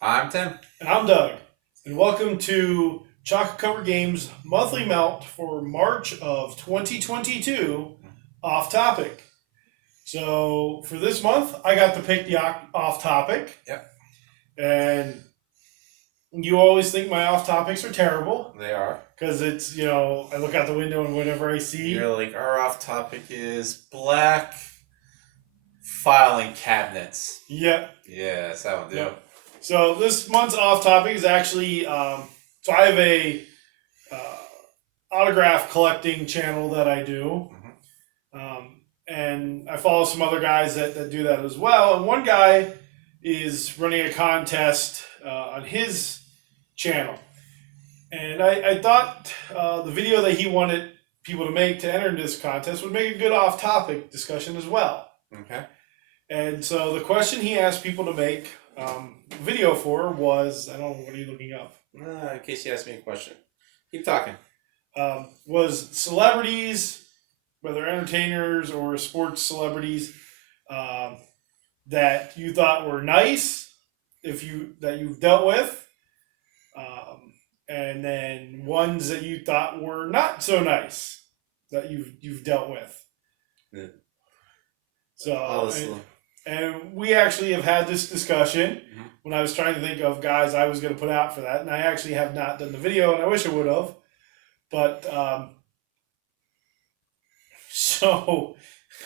I'm Tim. And I'm Doug, and welcome to Chocolate Cover Games monthly melt for March of 2022 off topic. So for this month, I got to pick the off topic. Yep. And you always think my off topics are terrible They are. because it's, I look out the window and whatever I see. You're like, our off topic is black filing cabinets. Yep. Yeah, that's that one, dude. Yep. So this month's off topic is actually, so I have a autograph collecting channel that I do. And I follow some other guys that do that as well. And one guy is running a contest on his channel. And I thought the video that he wanted people to make to enter this contest would make a good off-topic discussion as well. Okay. And so the question he asked people to make video for was, I don't know, what are you looking up? In case you ask me a question. Keep talking. Was celebrities, whether entertainers or sports celebrities, that you thought were nice, that you've dealt with, and then ones that you thought were not so nice that you've dealt with. Yeah. So, and we actually have had this discussion when I was trying to think of guys I was going to put out for that, and I actually have not done the video, and I wish I would have. But so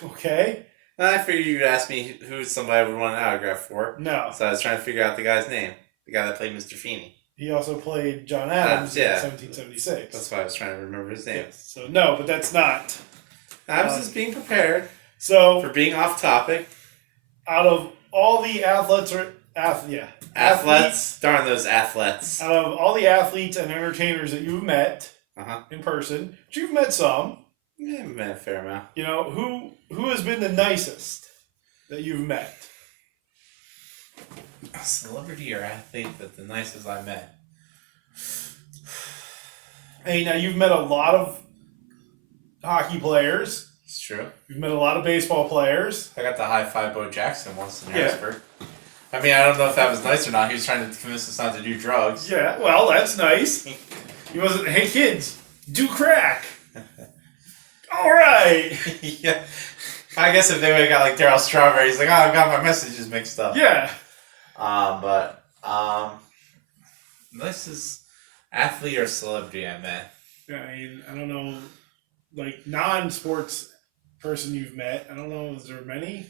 okay. I figured you'd ask me who's somebody I would want an autograph for. No. So I was trying to figure out the guy's name. The guy that played Mr. Feeney. He also played John Adams in yeah. 1776. That's why I was trying to remember his name. Yes. So no, but that's not. I was just being prepared So for being off topic. Out of all the athletes, Athletes. Darn those athletes. Out of all the athletes and entertainers that you've met Uh-huh. in person, which you've met some. Yeah, I've met a fair amount. You know, who has been the nicest that you've met? A celebrity or athlete that the nicest I met. Hey, now you've met a lot of hockey players. It's true. You've met a lot of baseball players. I got to high five Bo Jackson once in Yeah. Harrisburg. I mean, I don't know if that was nice or not. He was trying to convince us not to do drugs. Yeah, well, that's nice. He wasn't, hey kids, do crack. All right. Yeah. I guess if they would have got like Daryl Strawberry, he's like, oh, I've got my messages mixed up. Yeah. This is athlete or celebrity I met. Yeah, I mean, I don't know, like non-sports person you've met. I don't know, is there many?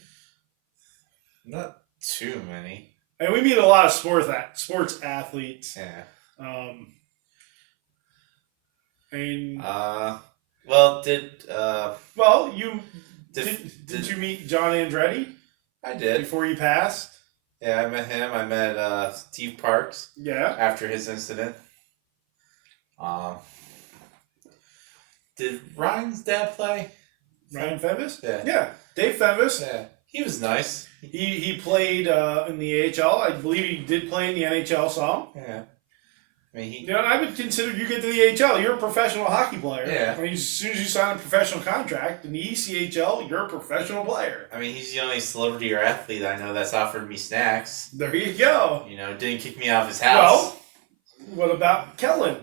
Not too many. And we meet a lot of sports athletes. Yeah. I mean, well, well, you did you meet John Andretti I did. before he passed? Yeah, I met him. I met Steve Parks Yeah. after his incident. Did Ryan's dad play? Ryan Fenves? Yeah. Yeah. Dave Fenves. Yeah. He was nice. He played in the AHL. I believe he did play in the NHL some. Yeah. I mean, You know, I would consider you get to the AHL, you're a professional hockey player. Yeah. I mean, as soon as you sign a professional contract in the ECHL, you're a professional player. I mean, he's the only celebrity or athlete I know that's offered me snacks. There you go. You know, didn't kick me out of his house. Well, what about Kellen?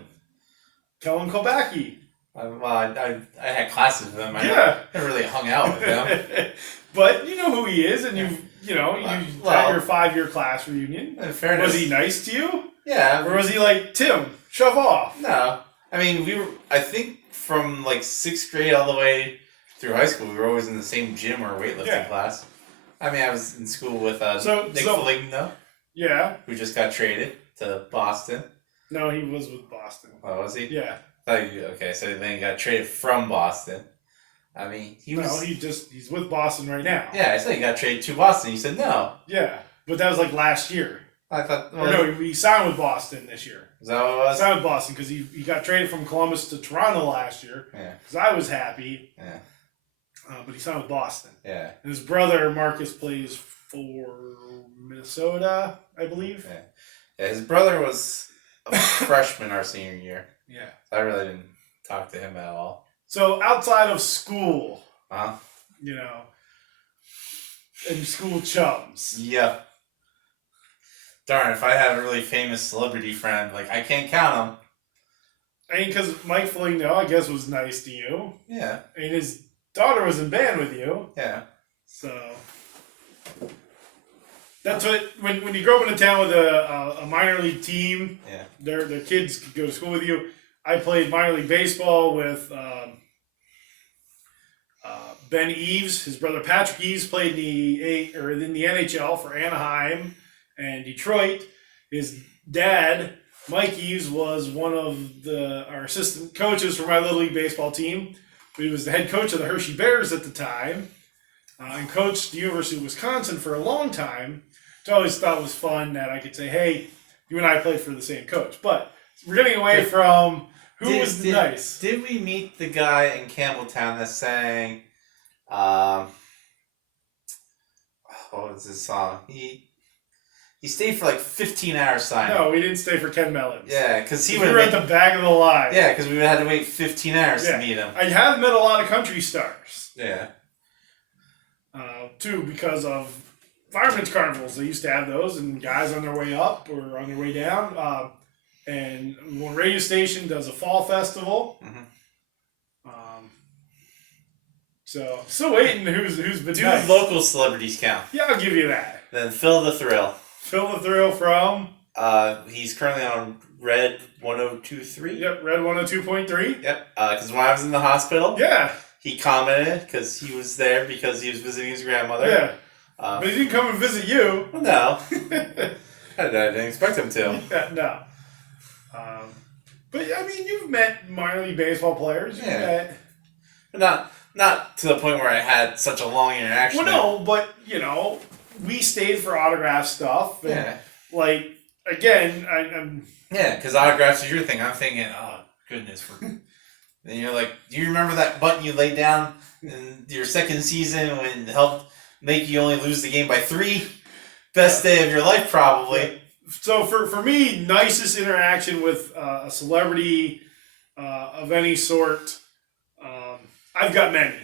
Kellen Kobacki. I had classes with him. I Yeah. never really hung out with him. But you know who he is, and you had your 5-year class reunion. In fairness, Was he nice to you? Yeah. Or was he like, Tim, shove off? No. I mean, I think from like 6th grade all the way through high school, we were always in the same gym or weightlifting class. I mean, I was in school with Nick Foligno. Yeah. Who just got traded to Boston. No, he was with Boston. Oh, was he? Yeah. Okay, so then he got traded from Boston. I mean, he's with Boston right now. Yeah, I said he got traded to Boston. He said no. Yeah, but that was like last year. I thought. Or no, he signed with Boston this year. Is that what it was? He signed with Boston because he got traded from Columbus to Toronto last year. Yeah. Because I was happy. Yeah. But he signed with Boston. Yeah. And his brother Marcus plays for Minnesota, I believe. Yeah. Yeah, his brother was a freshman our senior year. Yeah. I really didn't talk to him at all. So outside of school, Huh? you know, and school chums. Yeah. darn, if I have a really famous celebrity friend, like, I can't count them. I mean, because Mike Foligno, I guess, was nice to you. Yeah. I mean, his daughter was in band with you. Yeah. So that's what when you grow up in a town with a minor league team. Yeah. Their kids could go to school with you. I played minor league baseball with Ben Eves. His brother Patrick Eves played in the NHL for Anaheim and Detroit. His dad, Mike Eves, was one of our assistant coaches for my Little League baseball team. But he was the head coach of the Hershey Bears at the time, and coached the University of Wisconsin for a long time. So I always thought it was fun that I could say, hey, you and I played for the same coach. But we're getting away from was nice. Did we meet the guy in Campbelltown that sang, what was his song? He stayed for like 15 hours signing. No, we didn't stay for Ken Mellons. Yeah, because we were at the back of the line. Yeah, because we had to wait 15 hours to meet him. I have met a lot of country stars. Yeah. Too, because of firemen's carnivals. They used to have those, and guys on their way up or on their way down. And one radio station does a fall festival. Mm-hmm. So still waiting. Who's been Do nice. Local celebrities count? Yeah, I'll give you that. Then Phil the Thrill. Phil the Thrill from? He's currently on Red 102.3. Yep, Red 102.3. Yep, because when I was in the hospital, yeah, he commented because he was there because he was visiting his grandmother. Yeah, but he didn't come and visit you. Well, no. I didn't expect him to. Yeah, no. But I mean, you've met minor league baseball players. You've met... But not to the point where I had such a long interaction. Well, no, but we stayed for autograph stuff. And, yeah. Like again, I'm. Yeah, because autographs is your thing. I'm thinking, oh goodness, and you're like, do you remember that button you laid down in your second season when it helped make you only lose the game by 3? Best day of your life, probably. So for me, nicest interaction with a celebrity of any sort. I've got many.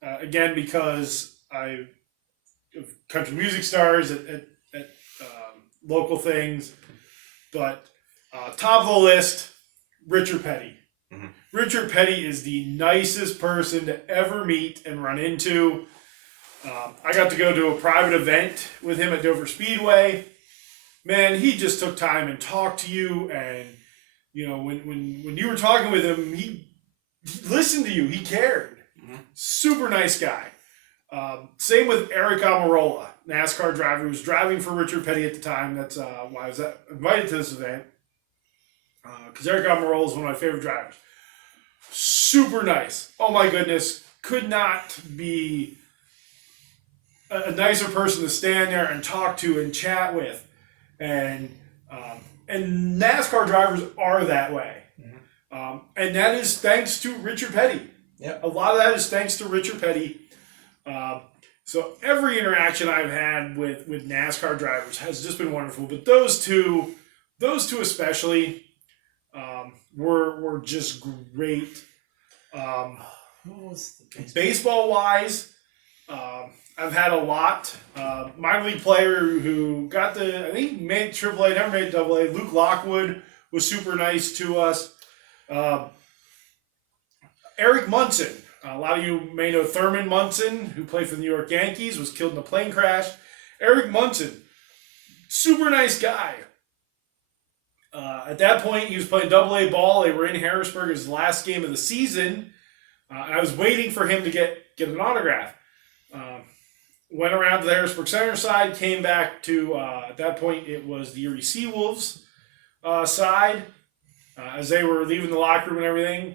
Again, because I country music stars at local things, but top of the list, Richard Petty. Mm-hmm. Richard Petty is the nicest person to ever meet and run into. I got to go to a private event with him at Dover Speedway. Man, he just took time and talked to you, and when you were talking with him, he listened to you. He cared. Mm-hmm. Super nice guy. Same with Eric Almirola, NASCAR driver who was driving for Richard Petty at the time. That's why I was invited to this event. Because Eric Almirola is one of my favorite drivers. Super nice. Oh my goodness. Could not be a nicer person to stand there and talk to and chat with. And NASCAR drivers are that way. Mm-hmm. And that is thanks to Richard Petty. Yep. A lot of that is thanks to Richard Petty. So every interaction I've had with NASCAR drivers has just been wonderful. But those two especially, were just great. Baseball wise, I've had a lot. Minor league player who got I think made AAA, never made AA. Luke Lockwood was super nice to us. Eric Munson. A lot of you may know Thurman Munson, who played for the New York Yankees, was killed in a plane crash. Eric Munson, super nice guy. At that point, he was playing AA ball. They were in Harrisburg. It was the last game of the season. I was waiting for him to get an autograph. Went around to the Harrisburg Center side, came back to, at that point, it was the Erie Seawolves side, as they were leaving the locker room and everything.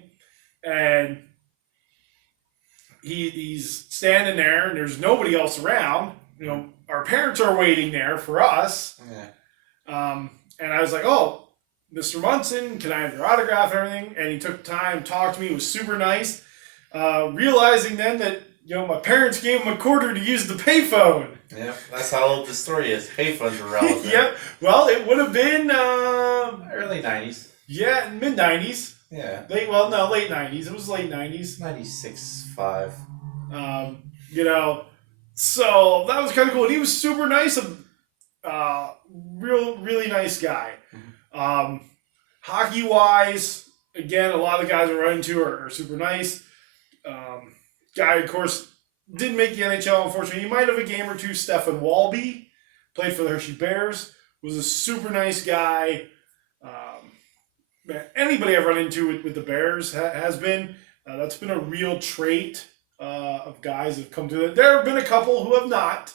And he's standing there, and there's nobody else around. Our parents are waiting there for us. Yeah. And I was like, oh, Mr. Munson, can I have your autograph and everything? And he took time, talked to me, was super nice. Realizing then that, my parents gave him a quarter to use the payphone. Yeah, that's how old the story is. Payphones were relevant. Yep. Well, it would have been... early 90s. Yeah, mid-90s. Yeah. Late 90s. It was late 90s. 96.5. So that was kind of cool. And he was super nice. really nice guy. Hockey wise, again, a lot of the guys I run into are super nice. Guy, of course, didn't make the NHL, unfortunately. He might have a game or two. Stefan Walby, played for the Hershey Bears, was a super nice guy. Man, anybody I've run into with the Bears has been. That's been a real trait of guys that have come to it. There have been a couple who have not.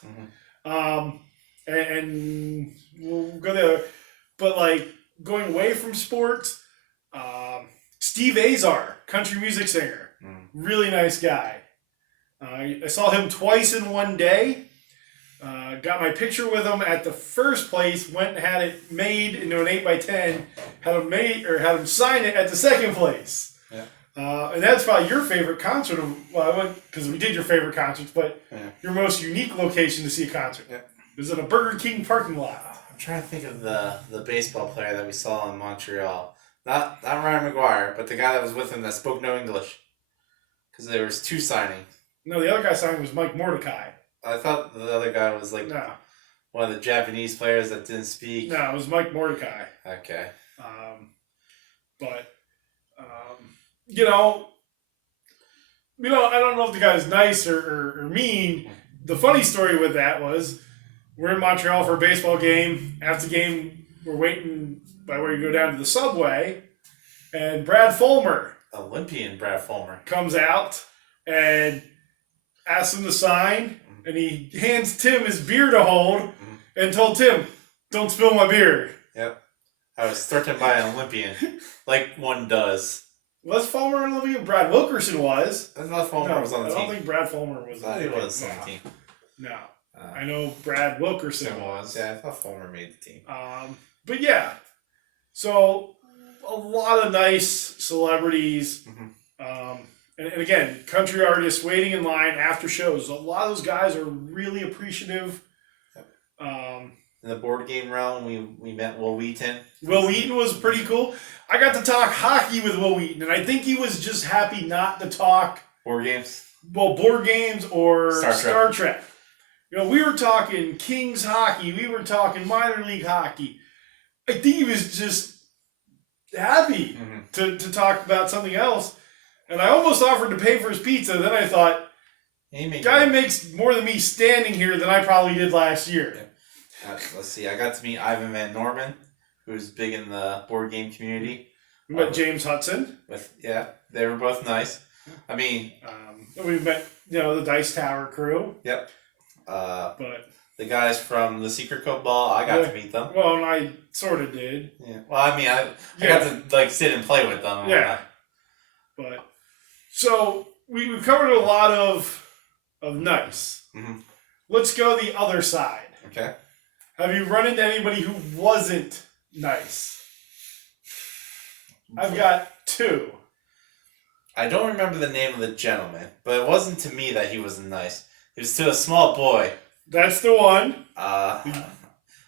And we'll go there. But, like, going away from sports, Steve Azar, country music singer. Really nice guy. I saw him twice in one day. Got my picture with him at the first place. Went and had it made into an 8x10. Had him sign it at the second place. Yeah. And that's probably your favorite concert. Well, I went because we did your favorite concerts, but your most unique location to see a concert. Yeah. It was in a Burger King parking lot. I'm trying to think of the baseball player that we saw in Montreal. Not Ryan McGuire, but the guy that was with him that spoke no English. Because there was two signing. No, the other guy signing was Mike Mordecai. I thought the other guy was like one of the Japanese players that didn't speak. No, it was Mike Mordecai. Okay. But I don't know if the guy's nice or mean. The funny story with that was we're in Montreal for a baseball game. After the game, we're waiting by where you go down to the subway, and Brad Fulmer, Olympian Brad Fulmer, comes out and asks him to sign, and he hands Tim his beer to hold, and told Tim, "Don't spill my beer." Yep. I was threatened by an Olympian, like one does. Was Fulmer an Olympian? Brad Wilkerson was. I thought Fulmer was on the team. I don't think Brad Fulmer was. I thought he was on the team. No. I know Brad Wilkerson was. Yeah, I thought Fulmer made the team. But yeah, so a lot of nice celebrities. And again, country artists waiting in line after shows. A lot of those guys are really appreciative. In the board game realm, we met Will Wheaton. Will Wheaton was pretty cool. I got to talk hockey with Will Wheaton, and I think he was just happy not to talk board games. Well, board games or Star Trek. We were talking Kings hockey. We were talking minor league hockey. I think he was just happy to talk about something else. And I almost offered to pay for his pizza. Then I thought, guy makes more than me standing here than I probably did last year. Yeah. Let's see. I got to meet Ivan Van Norman, who's big in the board game community. We met James Hudson. They were both nice. I mean, we met the Dice Tower crew. Yep. But the guys from the Secret Code Ball, I got to meet them. Well, and I sort of did. Yeah. Well, I mean, I got to sit and play with them. Yeah. But so we've covered a lot of nice. Let's go the other side. Okay. Have you run into anybody who wasn't nice? I've got two. I don't remember the name of the gentleman, but it wasn't to me that he wasn't nice. It was to a small boy. That's the one. I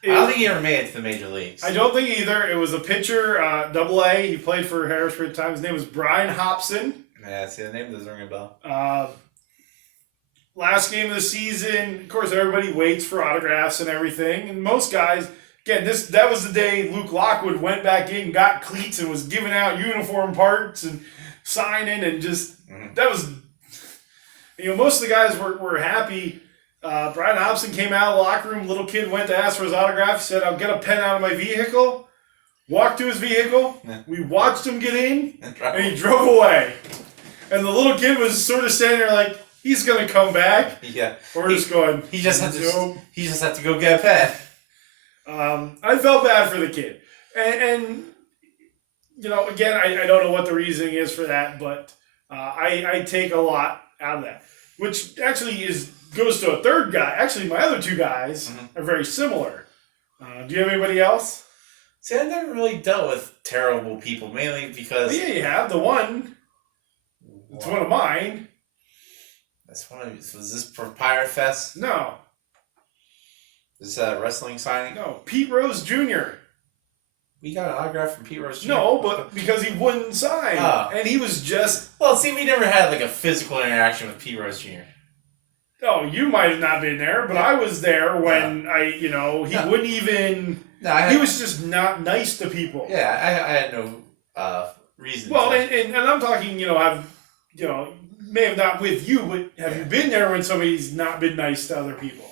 don't think he ever made it to the major leagues. I don't think either. It was a pitcher, AA. He played for Harrisburg at the time. His name was Brian Hobson. Yeah, see, the name doesn't ring a bell. Last game of the season, of course, everybody waits for autographs and everything. And most guys, again, that was the day Luke Lockwood went back in, got cleats, and was giving out uniform parts and signing, and just that was, most of the guys were happy. Brian Hobson came out of the locker room. Little kid went to ask for his autograph. He said, "I'll get a pen out of my vehicle." Walked to his vehicle. Yeah. We watched him get in, and he drove away. And the little kid was sort of standing there like, he's gonna come back. Yeah. We're just going. He just had to go get a pen. I felt bad for the kid, and again, I don't know what the reasoning is for that, but I take a lot out of that, which actually goes to a third guy. Actually, my other two guys are very similar. Do you have anybody else? See, I never really dealt with terrible people, mainly because... Well, yeah, you have. The one. It's one of mine. That's one of... Was this for Pirate Fest? No. Is this a wrestling signing? No. Pete Rose Jr. We got an autograph from Pete Rose Jr.? No, but because he wouldn't sign. And he was just... Well, see, we never had like a physical interaction with Pete Rose Jr. Oh, you might have not been there, but I was there when he No. wouldn't even. No, I He had, was just not nice to people. yeah, I had no reason. Well, to, and I'm talking, may have not with you, but have you been there when somebody's not been nice to other people?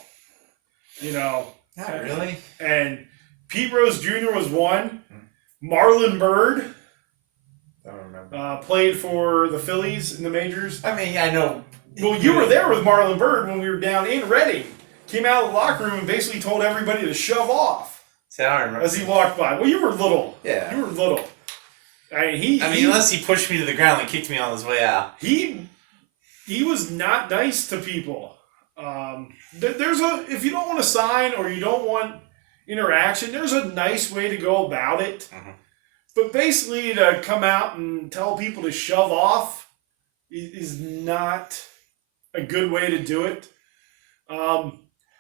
Not really. And Pete Rose Jr. was one. Marlon Byrd I don't remember. played for the Phillies in the majors. I mean, I know. Well, you were there with Marlon Byrd when we were down in Reading. Came out of the locker room and basically told everybody to shove off See, I don't remember. as he walked by. Well, you were little. Yeah. You were little. I mean, Unless he pushed me to the ground and kicked me on his way out. he was not nice to people. If you don't want to sign or you don't want interaction, there's a nice way to go about it. Mhm. But basically, to come out and tell people to shove off is not a good way to do it.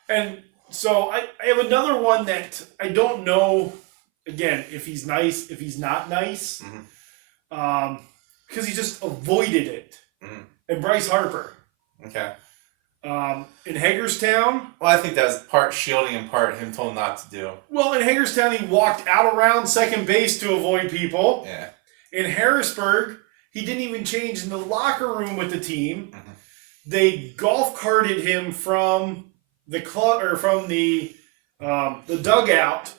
And so I have another one that I don't know, again, if he's nice, if he's not nice, because he just avoided it. Mhm. And Bryce Harper. Okay. In Hagerstown, Well, I think that was part shielding and part him told not to do. well, in Hagerstown, he walked out around second base to avoid people. Yeah. In Harrisburg, he didn't even change in the locker room with the team. Mhm. They golf carted him from the club or from the dugout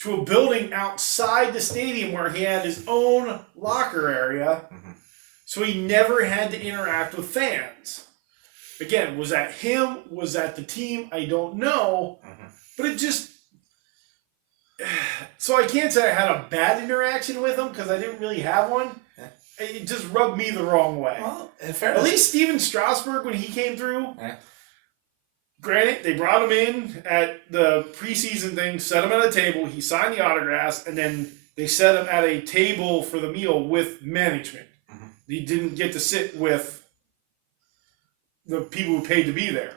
to a building outside the stadium where he had his own locker area. Mhm. So he never had to interact with fans. Again, was that him? Was that the team? I don't know. Mhm. But it just. So I can't say I had a bad interaction with him because I didn't really have one. Yeah. It just rubbed me the wrong way. Well, in At fairness, least Steven Strasburg, when he came through, Yeah. granted, they brought him in at the preseason thing, set him at a table, he signed the autographs, and then they set him at a table for the meal with management. Mhm. He didn't get to sit with the people who paid to be there.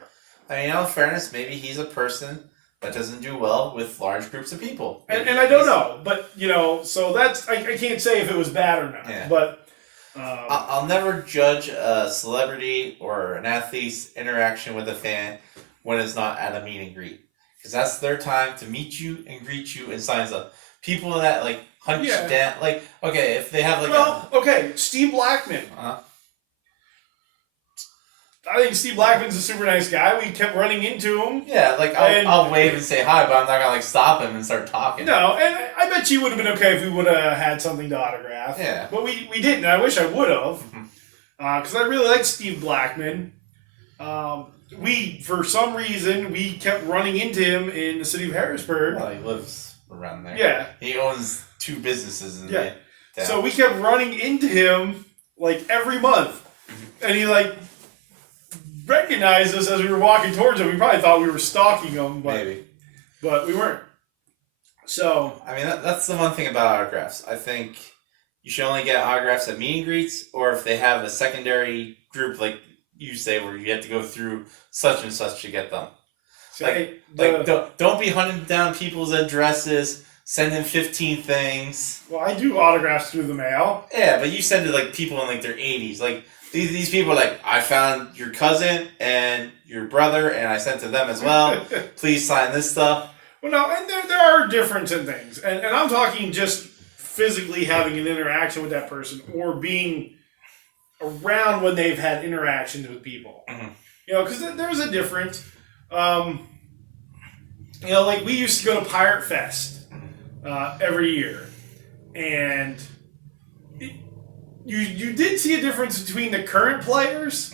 I mean, in all fairness, maybe he's a person that doesn't do well with large groups of people. And Maybe I don't he's- know, but, so that's, I can't say if it was bad or not. Yeah. But, I'll never judge a celebrity or an athlete's interaction with a fan when it's not at a meet and greet. Because that's their time to meet you and greet you and sign stuff. People that, hunch Yeah. down, okay, if they have, okay, Steve Blackman. I think Steve Blackman's a super nice guy. We kept running into him. yeah, I'll wave and say hi, but I'm not going to, stop him and start talking. No, and I bet you would have been okay if we would have had something to autograph. Yeah. But we didn't. I wish I would have. Mhm. Because I really like Steve Blackman. For some reason, we kept running into him in the city of Harrisburg. Well, he lives around there. Yeah. He owns 2 businesses in Yeah. the town. So we kept running into him, every month. And he, recognized us as we were walking towards him. We probably thought we were stalking him, but we weren't. So, I mean, that's the one thing about autographs. I think you should only get autographs at meet and greets, or if they have a secondary group, like you say, where you have to go through such and such to get them. Don't be hunting down people's addresses, sending 15 things. well, I do autographs through the mail. Yeah, but you send it people in their 80s. These people are I found your cousin and your brother, and I sent to them as well. Please sign this stuff. Well, no, and there are differences in things. And I'm talking just physically having an interaction with that person or being around when they've had interactions with people. Mhm. Because there's a difference. We used to go to Pirate Fest every year. And you did see a difference between the current players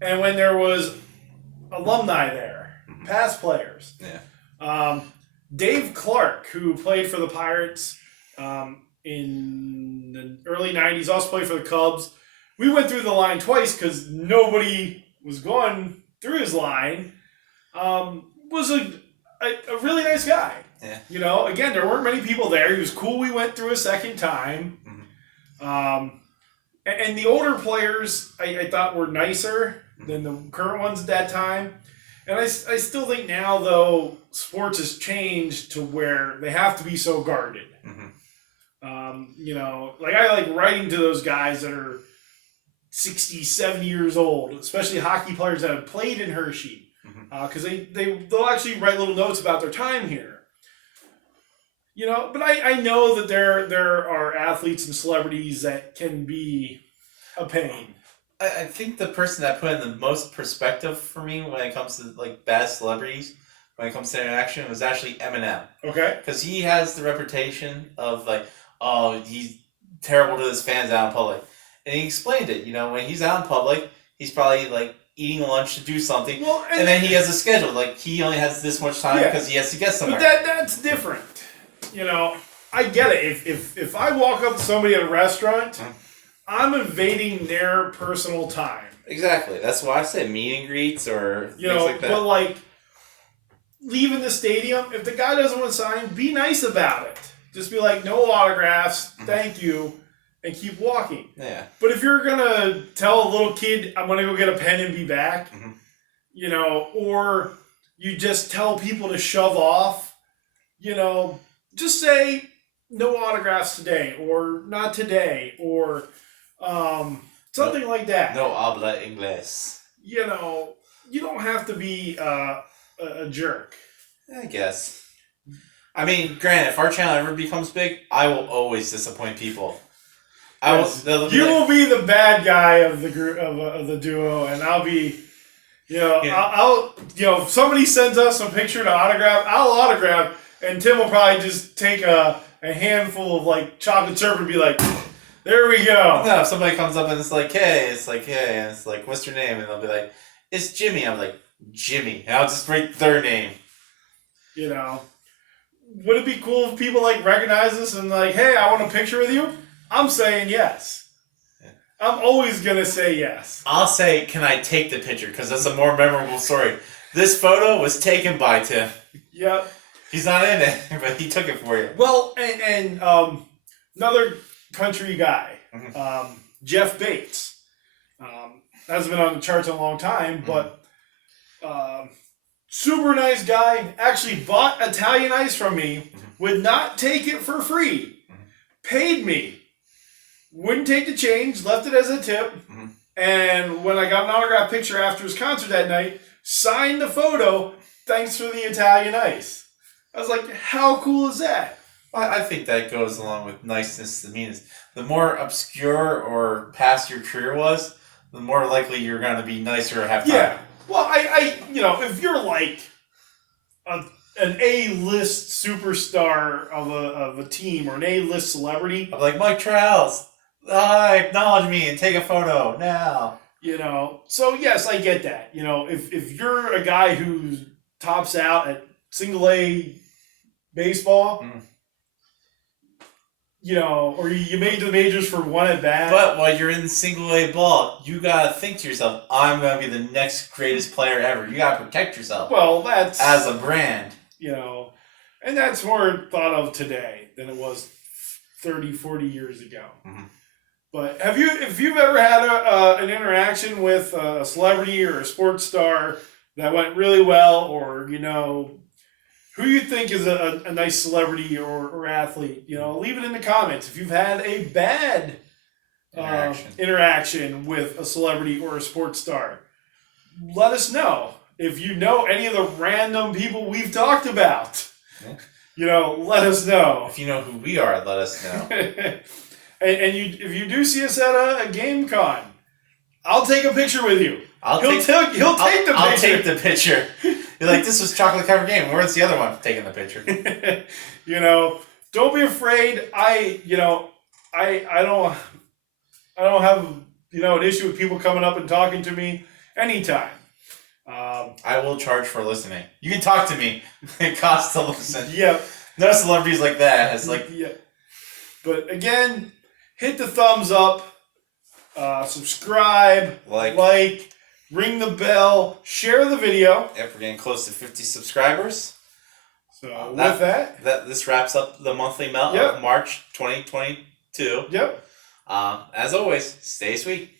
and when there was alumni there, past players. Yeah. Dave Clark, who played for the Pirates in the early 90s, also played for the Cubs. We went through the line twice because nobody was going through his line. Was a really nice guy. Yeah. Again, there weren't many people there. He was cool. We went through a second time. And the older players, I thought, were nicer than the current ones at that time. And I still think now, though, sports has changed to where they have to be so guarded. Mhm. I like writing to those guys that are 60, 70 years old, especially hockey players that have played in Hershey. because they'll actually write little notes about their time here. But I know that there are athletes and celebrities that can be a pain. I think the person that put in the most perspective for me when it comes to like bad celebrities, when it comes to interaction, was actually Eminem. Okay. Because he has the reputation of like, oh, he's terrible to his fans out in public. And he explained it, when he's out in public, he's probably like eating lunch to do something. Well, and then he has a schedule. Like he only has this much time because he has to get somewhere. But that's different. I get it. If I walk up to somebody at a restaurant, I'm invading their personal time. Exactly. That's why I said meet and greets or things like that. But like leaving the stadium, if the guy doesn't want to sign, be nice about it. Just be like, no autographs, thank you, and keep walking. Yeah. But if you're gonna tell a little kid, I'm gonna go get a pen and be back, or you just tell people to shove off, just say no autographs today, or not today, or something like that. No habla inglés. You don't have to be a jerk. I guess. I mean, granted, if our channel ever becomes big, I will always disappoint people. You will be the bad guy of the group of the duo, and I'll be, I'll if somebody sends us a picture to autograph, I'll autograph, and Tim will probably just take a handful of like chocolate syrup and be like, there we go. No, if somebody comes up and it's like, hey, and it's like, what's your name? And they'll be like, it's Jimmy. I'm like, Jimmy. And I'll just write their name. Would it be cool if people like recognize us and like, hey, I want a picture with you? I'm saying yes. Yeah. I'm always gonna say yes. I'll say, can I take the picture? Because that's a more memorable story. This photo was taken by Tim. Yep. He's not in it, but he took it for you. Well, and another country guy, Jeff Bates, hasn't been on the charts in a long time, but super nice guy. Actually bought Italian ice from me. Would not take it for free. Paid me. Wouldn't take the change. Left it as a tip. And when I got an autograph picture after his concert that night, signed the photo. Thanks for the Italian ice. I was like, how cool is that? I think that goes along with niceness. I mean, the more obscure or past your career was, the more likely you're going to be nicer or have time. Yeah. Well, I if you're like an A-list superstar of a team or an A-list celebrity, I'm like Mike Trout, acknowledge me and take a photo now. So yes, I get that. If you're a guy who tops out at single A baseball, or you made the majors for one at bat. But while you're in single A ball, you gotta think to yourself, I'm gonna be the next greatest player ever. You gotta protect yourself. Well, that's as a brand. And that's more thought of today than it was 30, 40 years ago. But if you've ever had an interaction with a celebrity or a sports star that went really well, or who you think is a nice celebrity or athlete, leave it in the comments. If you've had a bad interaction with a celebrity or a sports star, let us know. If you know any of the random people we've talked about, let us know. If you know who we are, let us know. and if you do see us at a game con, I'll take a picture with you. He'll take the picture. I'll take the picture. You're like, this was chocolate covered game. Where's the other one? Taking the picture. Don't be afraid. I don't have an issue with people coming up and talking to me anytime. I will charge for listening. You can talk to me. It costs to listen. Yep. No celebrities like that. It's like, yeah. But again, hit the thumbs up, subscribe, like, ring the bell, share the video. Yep, we're getting close to 50 subscribers. So with that, this wraps up the monthly melt of March 2022. Yep. As always, stay sweet.